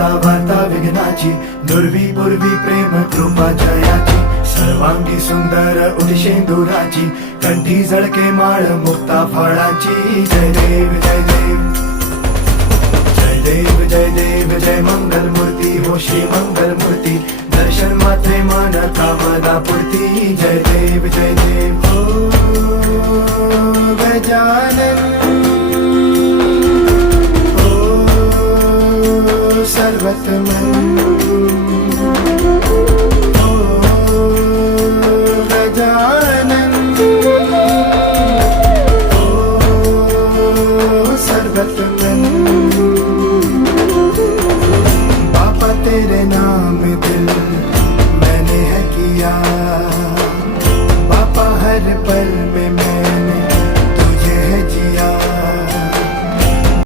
आता वार्ता विघ्नाची, दुर्वी पूर्वी प्रेम कृपा जयाची, सर्वांगी सुंदर उदिशेंदुराची, कंठी झळके माळ मुक्ता फळाची. जय देव जय देव जय देव जय देव जय मंगल मूर्ती हो श्री मंगल मूर्ती, दर्शन मात्रे मन कामना पूर्ती. जय देव जय देव हो गजानन हो सर्वतमन.